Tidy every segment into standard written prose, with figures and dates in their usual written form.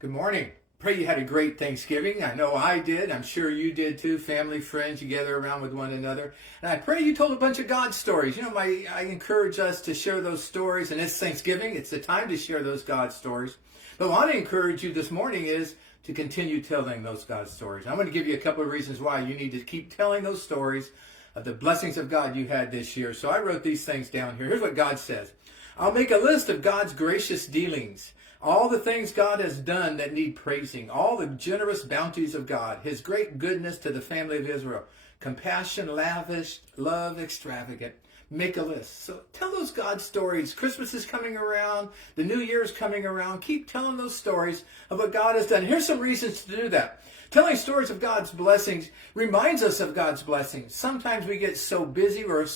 Good morning. Pray you had a great Thanksgiving. I know I did. I'm sure you did too. Family, friends, you gather around with one another. And I pray you told a bunch of God stories. I encourage us to share those stories. And it's Thanksgiving. It's the time to share those God stories. But what I want to encourage you this morning is to continue telling those God stories. I'm going to give you a couple of reasons why you need to keep telling those stories of the blessings of God you had this year. So I wrote these things down here. Here's what God says. I'll make a list of God's gracious dealings. All the things God has done that need praising, all the generous bounties of God, His great goodness to the family of Israel, compassion lavish, love extravagant. Make a list. So tell those God stories. Christmas is coming around. The New Year is coming around. Keep telling those stories of what God has done. Here's some reasons to do that. Telling stories of God's blessings reminds us of God's blessings. Sometimes we get so busy or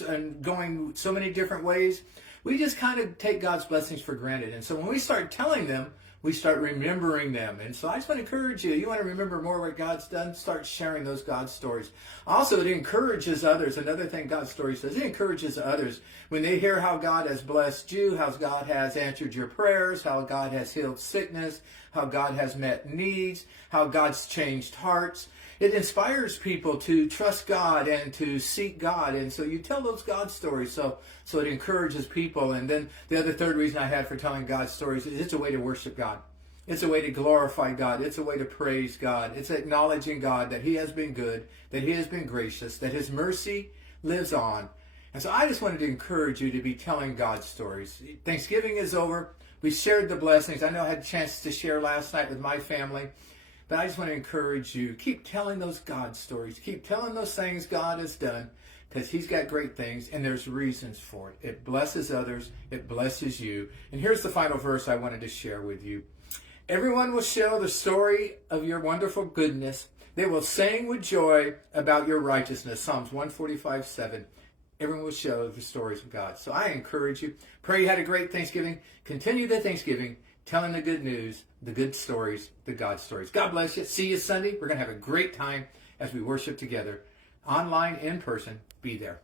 going so many different ways, we just kind of take God's blessings for granted. And so when we start telling them, we start remembering them. And so I just want to encourage you. You want to remember more what God's done? Start sharing those God stories. Also, it encourages others. Another thing God's story says, it encourages others. When they hear how God has blessed you, how God has answered your prayers, how God has healed sickness, how God has met needs, how God's changed hearts. It inspires people to trust God and to seek God. And so you tell those God stories. So it encourages people. And then the third reason I had for telling God stories is it's a way to worship God. It's a way to glorify God. It's a way to praise God. It's acknowledging God that He has been good, that He has been gracious, that His mercy lives on. And so I just wanted to encourage you to be telling God stories. Thanksgiving is over. We shared the blessings. I know I had a chance to share last night with my family. But I just want to encourage you, keep telling those God stories. Keep telling those things God has done because He's got great things and there's reasons for it. It blesses others. It blesses you. And here's the final verse I wanted to share with you. Everyone will share the story of your wonderful goodness. They will sing with joy about your righteousness. Psalms 145:7. Everyone will show the stories of God. So I encourage you. Pray you had a great Thanksgiving. Continue the Thanksgiving. Telling the good news, the good stories, the God stories. God bless you. See you Sunday. We're going to have a great time as we worship together. Online, in person. Be there.